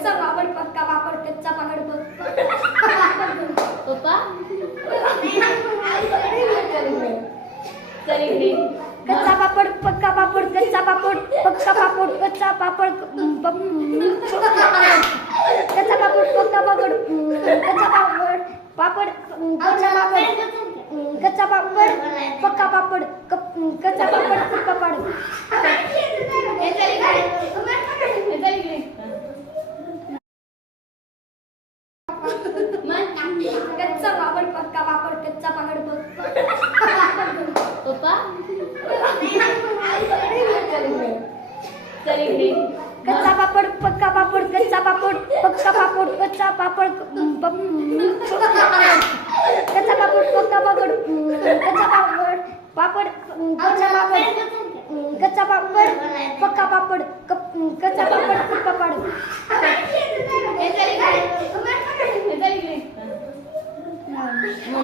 कच्चा पापड पक्का पापड कच्चा पापड पप्पा चल इकडे कच्चा पापड पक्का पापड कच्चा पापड पक्का पापड कच्चा पापड कच्चा पापड पक्का पापड कच्चा पापड पापड कच्चा पापड कच्चा पापड पक्का पापड कच्चा पापड पक्का पापड हे चल इकडे कच्चा पापड पक्का पापड कच्चा पापड पप्पा चल इकडे कच्चा पापड पक्का पापड कच्चा पापड पक्का पापड कच्चा पापड कच्चा पापड पक्का पापड कच्चा पापड पापड कच्चा पापड कच्चा पापड पक्का पापड कच्चा पापड पक्का पापड